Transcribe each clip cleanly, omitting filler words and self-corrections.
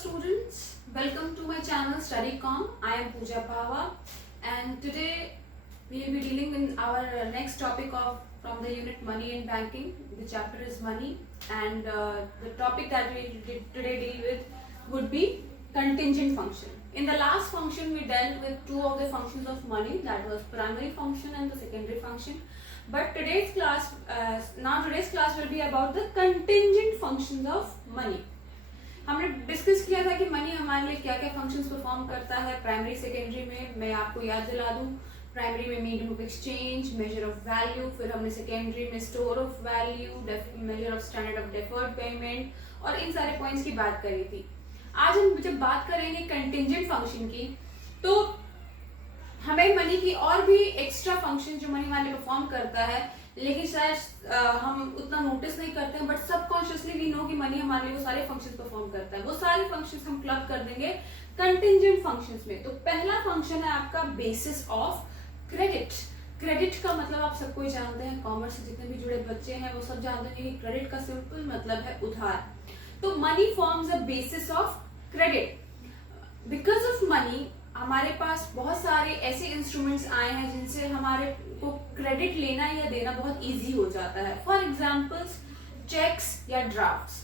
students, welcome to my channel StudyCom. I am Pooja Bhava and today we will be dealing with our next topic from the unit Money and Banking. The chapter is Money and the topic that we will today deal with would be contingent function. In the last function we dealt with two of the functions of money, that was primary function and the secondary function. But today's class will be about the contingent functions of money. हमने discuss किया था कि money हमारे लिए क्या क्या functions perform करता है प्राइमरी सेकेंडरी में. मैं आपको याद दिला दूं, प्राइमरी में medium of exchange, measure of value, फिर हमने सेकेंडरी में store of value, measure of standard of deferred payment और इन सारे पॉइंट्स की बात करी थी. आज हम जब बात करेंगे कंटिंजेंट फंक्शन की, तो हमें मनी की और भी एक्स्ट्रा फंक्शन जो मनी हमारे परफॉर्म करता है, लेकिन शायद हम उतना नोटिस नहीं करते हैं, बट सबकॉन्शियसली वी नो कि मनी हमारे लिए वो सारे फंक्शंस परफॉर्म करता है. वो सारे फंक्शंस हम क्लब कर देंगे कंटिंजेंट फंक्शंस में. तो पहला फंक्शन है आपका बेसिस ऑफ क्रेडिट. क्रेडिट का मतलब आप सबको ही जानते हैं, कॉमर्स से जितने भी जुड़े बच्चे हैं वो सब जानते हैं कि क्रेडिट का सिंपल मतलब है उधार. तो money forms a basis of credit. Because of money हमारे पास बहुत सारे ऐसे इंस्ट्रूमेंट्स आए हैं जिनसे हमारे को क्रेडिट लेना या देना बहुत इजी हो जाता है. फॉर एग्जाम्पल्स चेक्स या ड्राफ्ट्स,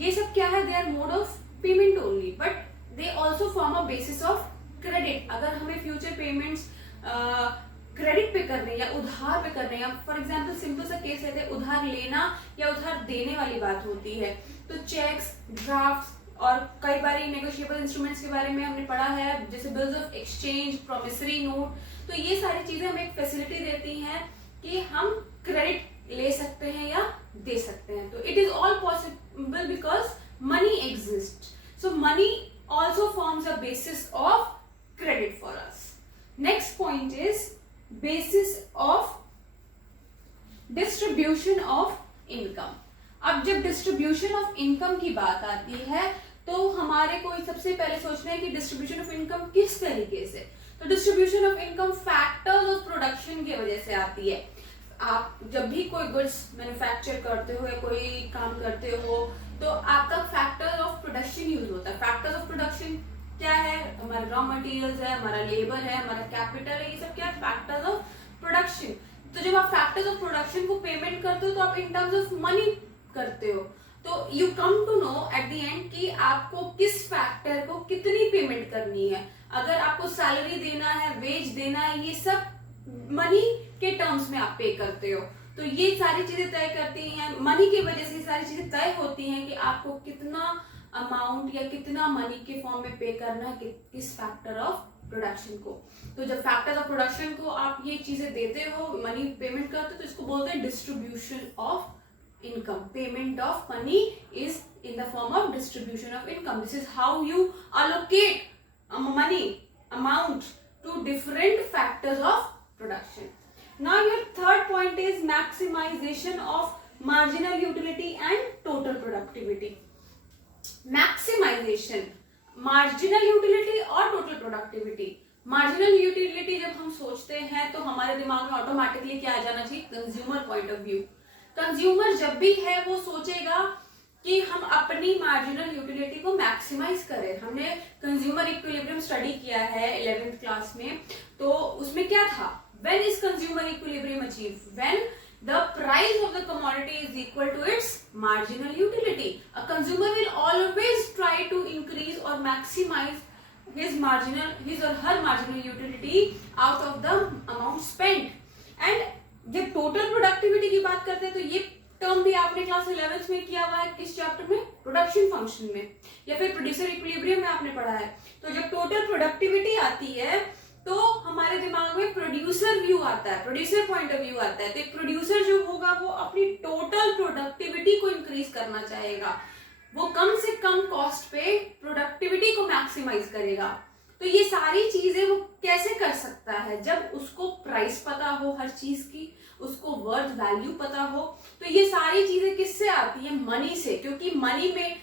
ये सब क्या है, they are mode of payment only, but they also form a basis of credit. अगर हमें फ्यूचर पेमेंट्स क्रेडिट पे करने या उधार पे करने, या फॉर एग्जाम्पल सिंपल सा केस लेते हैं, उधार लेना या उधार देने वाली बात होती है, तो चेक्स, ड्राफ्ट्स और कई बार नेगोशिएबल इंस्ट्रूमेंट्स के बारे में हमने पढ़ा है, जैसे bills of exchange, promissory note. तो ये सारी चीजें हमें एक फैसिलिटी देती हैं कि हम क्रेडिट ले सकते हैं या दे सकते हैं. तो it is all possible because money exist. So money also forms a basis of credit for us. Next point is basis of distribution of income. अब जब डिस्ट्रीब्यूशन ऑफ इनकम की बात आती है तो हमारे को सबसे पहले सोचना है कि डिस्ट्रीब्यूशन ऑफ इनकम किस तरीके से. तो distribution of income factors of production की वजह से आती है. आप जब भी कोई गुड्स मैन्युफैक्चर करते हो या कोई काम करते हो तो आपका फैक्टर ऑफ प्रोडक्शन यूज होता है. फैक्टर्स ऑफ प्रोडक्शन क्या है, हमारा रॉ मटेरियल्स है, हमारा लेबर है, हमारा कैपिटल है, ये सब क्या है, फैक्टर्स ऑफ प्रोडक्शन. तो जब आप फैक्टर्स ऑफ प्रोडक्शन को पेमेंट करते हो तो आप इन टर्म्स ऑफ मनी करते हो. तो you come to know at the end कि आपको किस फैक्टर को कितनी पेमेंट करनी है. अगर आपको सैलरी देना है, वेज देना है, ये सब मनी के टर्म्स में आप पे करते हो. तो ये सारी चीजें तय करती हैं, मनी की वजह से सारी चीजें तय होती हैं कि आपको कितना अमाउंट या कितना मनी के फॉर्म में पे करना है किस फैक्टर ऑफ प्रोडक्शन को. तो जब फैक्टर ऑफ प्रोडक्शन को आप ये चीजें देते हो, मनी पेमेंट करते हो, तो इसको बोलते हैं distribution of income. Payment of money is in the form of distribution of income. This is how you allocate money amount to different factors of production. Now your third point is maximization of marginal utility and total productivity. Maximization, marginal utility और total productivity. Marginal utility जब हम सोचते हैं तो हमारे दिमाग में automatically क्या आ जाना चाहिए, consumer point of view. Consumer जब भी है वो सोचेगा कि हम अपनी मार्जिनल यूटिलिटी को मैक्सिमाइज करें. हमने कंज्यूमर इक्विलिब्रियम स्टडी किया है 11th क्लास में, तो उसमें क्या था, when is consumer equilibrium achieve, when the price of the commodity is equal to its marginal utility. A consumer will always try to increase और maximise his or her marginal utility out of the amount spent. And जब total productivity की बात करते हैं तो ये term भी आपने क्लास 11th में किया हुआ है, किस चैप्टर में, प्रोडक्शन फंक्शन में, या फिर प्रोड्यूसर इक्विलिब्रियम में आपने पढ़ा है. तो जब टोटल प्रोडक्टिविटी आती है तो हमारे दिमाग में प्रोड्यूसर व्यू आता है, प्रोड्यूसर पॉइंट ऑफ व्यू आता है. तो एक प्रोड्यूसर जो होगा वो अपनी टोटल प्रोडक्टिविटी को इंक्रीज करना चाहेगा, वो कम से कम कॉस्ट पे प्रोडक्टिविटी को मैक्सिमाइज करेगा. तो ये सारी चीजें वो कैसे कर सकता है, जब उसको प्राइस पता हो हर चीज की, उसको वर्थ वैल्यू पता हो. तो ये सारी चीजें किससे आती है, मनी से, क्योंकि मनी में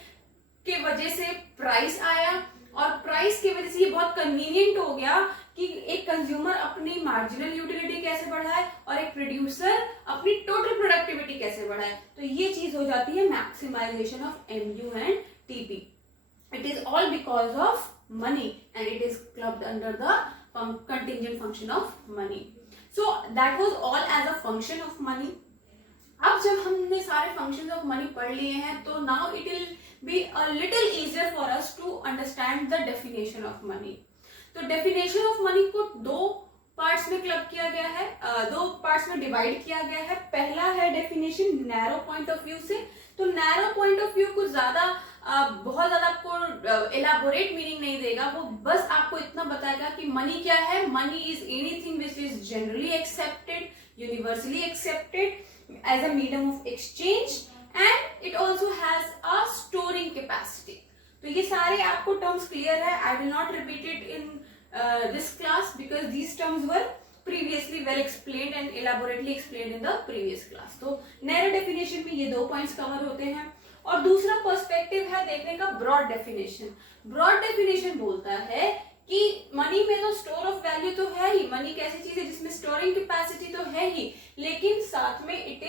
के वजह से प्राइस आया और प्राइस की वजह से ये बहुत कन्वीनियंट हो गया कि एक कंज्यूमर अपनी मार्जिनल यूटिलिटी कैसे बढ़ाए और एक प्रोड्यूसर अपनी टोटल प्रोडक्टिविटी कैसे बढ़ाए. तो ये चीज हो जाती है maximisation of MU and TP. It is all cause of money and it is clubbed under the contingent function of money. So that was all as a function of money. अब जब हमने सारे functions of money पढ़ लिए हैं तो now it will be a little easier for us to understand the definition of money. तो definition of money को दो पार्ट्स में क्लब किया गया है, दो पार्ट्स में डिवाइड किया गया है. पहला है definition narrow point of view से. तो नैरो पॉइंट ऑफ व्यू को ज्यादा बहुत ज्यादा आपको एलाबोरेट मीनिंग नहीं देगा, वो बस आपको इतना बताएगा कि मनी क्या है. Money is anything which is generally accepted, universally accepted as a medium of exchange and it also has a storing capacity. तो ये सारे आपको टर्म्स क्लियर है. I will not repeat it in this class because these terms were previously well explained and elaborately explained in the previous class. तो narrow definition में ये दो points cover होते हैं. और दूसरा पर्सपेक्टिव है देखने का ब्रॉड डेफिनेशन. ब्रॉड डेफिनेशन बोलता है कि मनी में तो स्टोर ऑफ वैल्यू तो है ही, मनी कैसी चीज है जिसमें स्टोरिंग कैपेसिटी तो है ही, लेकिन साथ में इट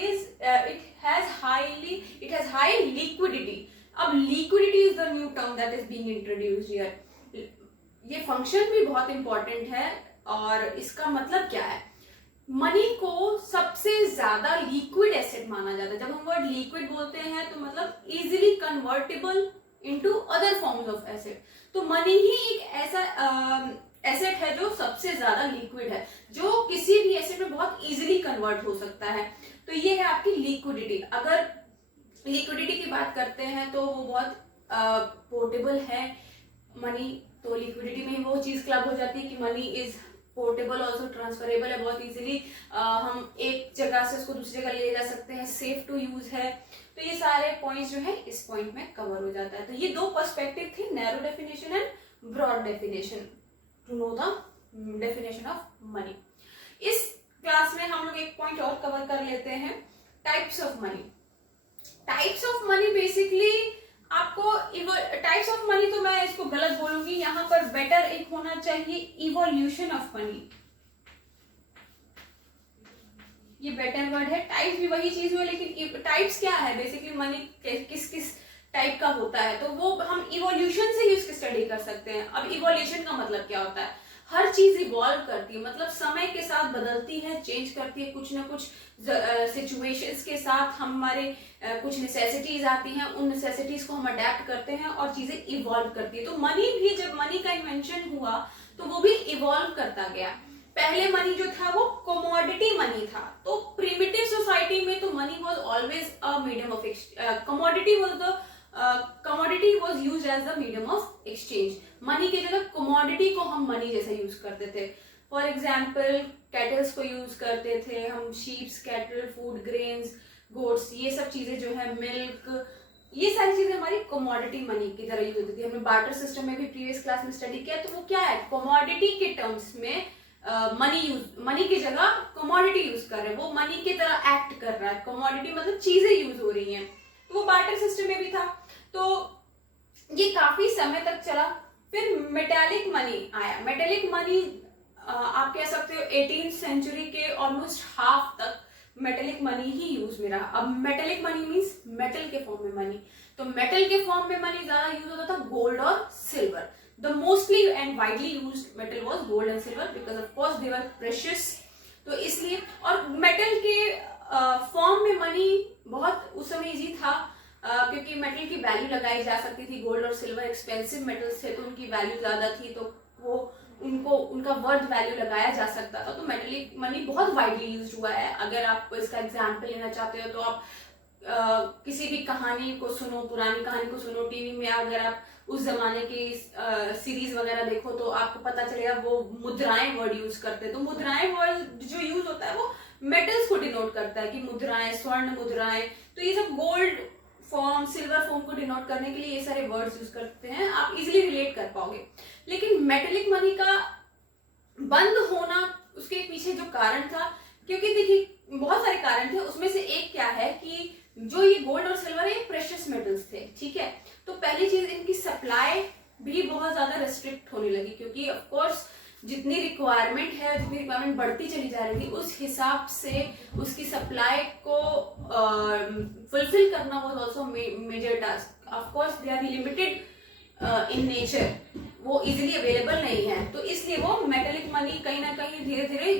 हैज हाई लिक्विडिटी. अब liquidity is the new term that is being introduced here. ये फंक्शन भी बहुत इंपॉर्टेंट है और इसका मतलब क्या है. मनी को सबसे ज्यादा लिक्विड एसेट माना जाता है. जब हम वर्ड लिक्विड बोलते हैं तो मतलब easily convertible into other forms of asset. तो मनी ही एक ऐसा एसेट है जो सबसे ज्यादा लिक्विड है, जो किसी भी एसेट में बहुत इजीली कन्वर्ट हो सकता है. तो ये है आपकी लिक्विडिटी. अगर लिक्विडिटी की बात करते हैं तो वो बहुत पोर्टेबल है मनी. तो लिक्विडिटी में वो चीज क्लब हो जाती है कि money is portable, also transferable है. बहुत इजीली हम एक जगह से उसको दूसरी जगह ले जा सकते हैं, सेफ टू यूज है. तो ये सारे पॉइंट्स जो है इस पॉइंट में कवर हो जाता है. तो ये दो पर्सपेक्टिव थे, narrow definition and broad definition, to know the definition of money. इस क्लास में हम लोग एक पॉइंट और कवर कर लेते हैं, types of money. Types of money basically आपको टाइप्स ऑफ मनी, तो मैं इसको गलत बोलूंगी, यहां पर बेटर एक होना चाहिए इवोल्यूशन ऑफ मनी. ये बेटर वर्ड है. टाइप्स भी वही चीज हुई, लेकिन टाइप्स क्या है बेसिकली, मनी किस किस टाइप का होता है, तो वो हम इवोल्यूशन से ही उसकी स्टडी कर सकते हैं. अब इवोल्यूशन का मतलब क्या होता है, हर चीज इवॉल्व करती है, मतलब समय के साथ बदलती है, चेंज करती है. कुछ ना कुछ सिचुएशंस के साथ हमारे कुछ नेसेसिटीज आती हैं, उन नेसेसिटीज को हम अडेप्ट करते हैं और चीजें इवॉल्व करती है. तो मनी भी, जब मनी का इन्वेंशन हुआ तो वो भी इवॉल्व करता गया. पहले मनी जो था वो कमोडिटी मनी था. तो प्रिमिटिव सोसाइटी में तो money was always a medium of commodity was used as the medium of exchange. Money की जगह कमोडिटी को हम मनी जैसे यूज करते थे. फॉर एग्जाम्पल कैटल्स को यूज करते थे हम, sheeps, cattle, food grains, goats, ये सब चीजें जो है, मिल्क, ये सारी चीजें हमारी कमोडिटी मनी की तरह यूज होती थी. हमने बार्टर सिस्टम में भी प्रीवियस क्लास में स्टडी किया. तो वो क्या है, कमोडिटी के टर्म्स में मनी की जगह कमोडिटी यूज कर रहे हैं, वो मनी की तरह एक्ट कर रहा है. कमोडिटी मतलब चीजें यूज हो रही हैं. तो वो बार्टर सिस्टम में भी था. तो ये काफी समय तक चला. फिर मेटालिक मनी आया. मेटालिक मनी आप कह सकते हो 18th सेंचुरी के ऑलमोस्ट हाफ तक मेटेलिक मनी ही यूज में रहा. अब मेटेलिक मनी मींस मेटल के फॉर्म में मनी. तो मेटल के फॉर्म में मनी ज्यादा यूज होता था, गोल्ड और silver. The mostly and widely used metal was gold and silver because of course they were precious. तो इसलिए, और मेटल के फॉर्म में मनी बहुत उस समय इजी था क्योंकि मेटल की वैल्यू लगाई जा सकती थी. गोल्ड और सिल्वर एक्सपेंसिव मेटल्स थे तो उनकी वैल्यू ज्यादा थी, तो वो उनका वर्थ वैल्यू लगाया जा सकता था. तो मेटलिक मनी बहुत वाइडली यूज हुआ है. अगर आप इसका एग्जाम्पल लेना चाहते हो तो आप किसी भी कहानी को सुनो, पुरानी कहानी को सुनो टीवी में. अगर आप उस जमाने की सीरीज वगैरह देखो तो आपको पता चलेगा वो मुद्राएं वर्ड यूज करते हैं. तो मुद्राएं वर्ड जो यूज होता है वो मेटल्स को डिनोट करता है कि मुद्राएं, स्वर्ण मुद्राएं. तो ये सब गोल्ड फॉर्म, सिल्वर फॉर्म को डिनोट करने के लिए ये सारे वर्ड्स यूज करते हैं. आप इजीली रिलेट कर पाओगे. लेकिन मेटेलिक मनी का बंद होना, उसके पीछे जो कारण था, क्योंकि देखिए बहुत सारे कारण थे, उसमें से एक क्या है कि जो ये गोल्ड और सिल्वर है ये प्रेशियस मेटल्स थे. ठीक है, तो पहली चीज इनकी सप्लाई भी बहुत ज्यादा रेस्ट्रिक्ट होने लगी क्योंकि ऑफ कोर्स जितनी रिक्वायरमेंट है, जितनी रिक्वायरमेंट बढ़ती चली जा रही थी, उस हिसाब से उसकी सप्लाई को फुलफिल करना was also major task. Of course they are limited in nature वो इजीली अवेलेबल नहीं है, तो इसलिए वो मेटेलिक मनी कहीं ना कहीं धीरे धीरे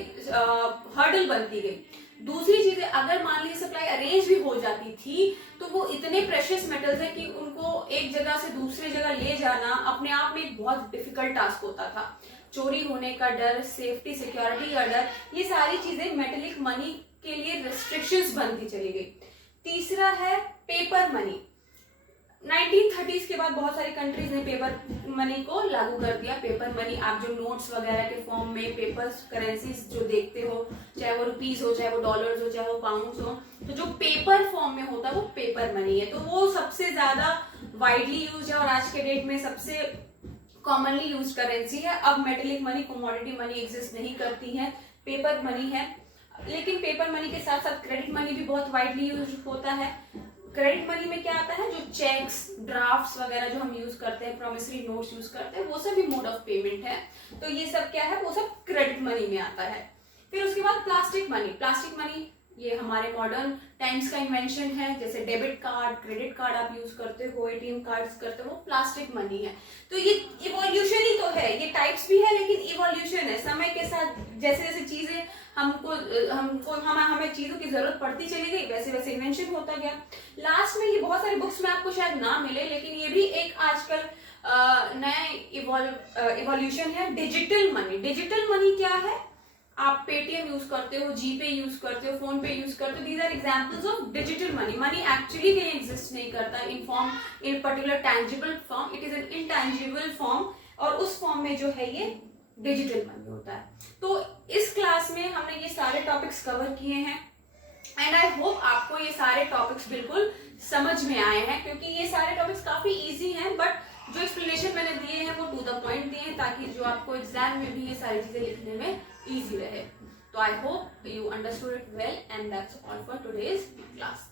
हर्डल बनती गई। दूसरी चीज है, अगर मान लीजिए सप्लाई अरेंज भी हो जाती थी तो वो इतने प्रेशियस मेटल्स है कि उनको एक जगह से दूसरी जगह ले जाना अपने आप में एक बहुत डिफिकल्ट टास्क होता था। चोरी होने का डर, सेफ्टी सिक्योरिटी का डर, ये सारी चीजें मेटेलिक मनी के लिए रिस्ट्रिक्शंस बनती चली गई। तीसरा है पेपर मनी। 1930s के बाद बहुत सारी कंट्रीज ने पेपर मनी को लागू कर दिया। पेपर मनी, आप जो नोट्स वगैरह के फॉर्म में पेपर करेंसीज जो देखते हो, चाहे वो रुपीज हो, चाहे वो डॉलर्स हो, चाहे वो पाउंड्स हो, तो जो पेपर फॉर्म में होता है वो पेपर मनी है। तो वो सबसे ज्यादा वाइडली यूज है और आज के डेट में सबसे कॉमनली यूज करेंसी है। अब metallic money, commodity money exist नहीं करती है, पेपर मनी है। लेकिन पेपर मनी के साथ साथ क्रेडिट मनी भी बहुत वाइडली यूज होता है। क्रेडिट मनी में क्या आता है, जो चेक्स, ड्राफ्ट्स वगैरह जो हम यूज करते हैं, प्रोमिसरी नोट्स यूज करते हैं, वो सब भी मोड ऑफ पेमेंट है। तो ये सब क्या है, वो सब क्रेडिट मनी में आता है। फिर उसके बाद प्लास्टिक मनी। प्लास्टिक मनी ये हमारे मॉडर्न टाइम्स का इन्वेंशन है। जैसे डेबिट कार्ड, क्रेडिट कार्ड आप यूज करते हो, एटीएम कार्ड्स करते हो, वो प्लास्टिक मनी है। तो ये इवोल्यूशन ही तो है, ये टाइप्स भी है लेकिन इवोल्यूशन है। समय के साथ जैसे जैसे चीजें हमें चीजों की जरूरत पड़ती चली गई, वैसे वैसे इन्वेंशन होता गया। लास्ट में ये बहुत सारी बुक्स में आपको शायद ना मिले, लेकिन ये भी एक आजकल नया इवोल्यूशन है, डिजिटल मनी। डिजिटल मनी क्या है, आप पेटीएम यूज करते हो, जीपे यूज करते हो, फोन पे यूज करते हो, these are examples of digital money. Money actually कहीं एग्जिस्ट नहीं करता in form, in particular tangible form, it is an intangible form, और उस फॉर्म में जो है ये डिजिटल मनी होता है। तो इस क्लास में हमने ये सारे टॉपिक्स कवर किए हैं एंड आई होप आपको ये सारे टॉपिक्स बिल्कुल समझ में आए हैं, क्योंकि ये सारे टॉपिक्स काफी इजी हैं, बट जो एक्सप्लेनेशन मैंने दिए हैं वो टू द पॉइंट दिए हैं, ताकि जो आपको एग्जाम में भी ये सारी चीजें लिखने में इजी रहे। तो I hope you understood it well and that's all for today's class.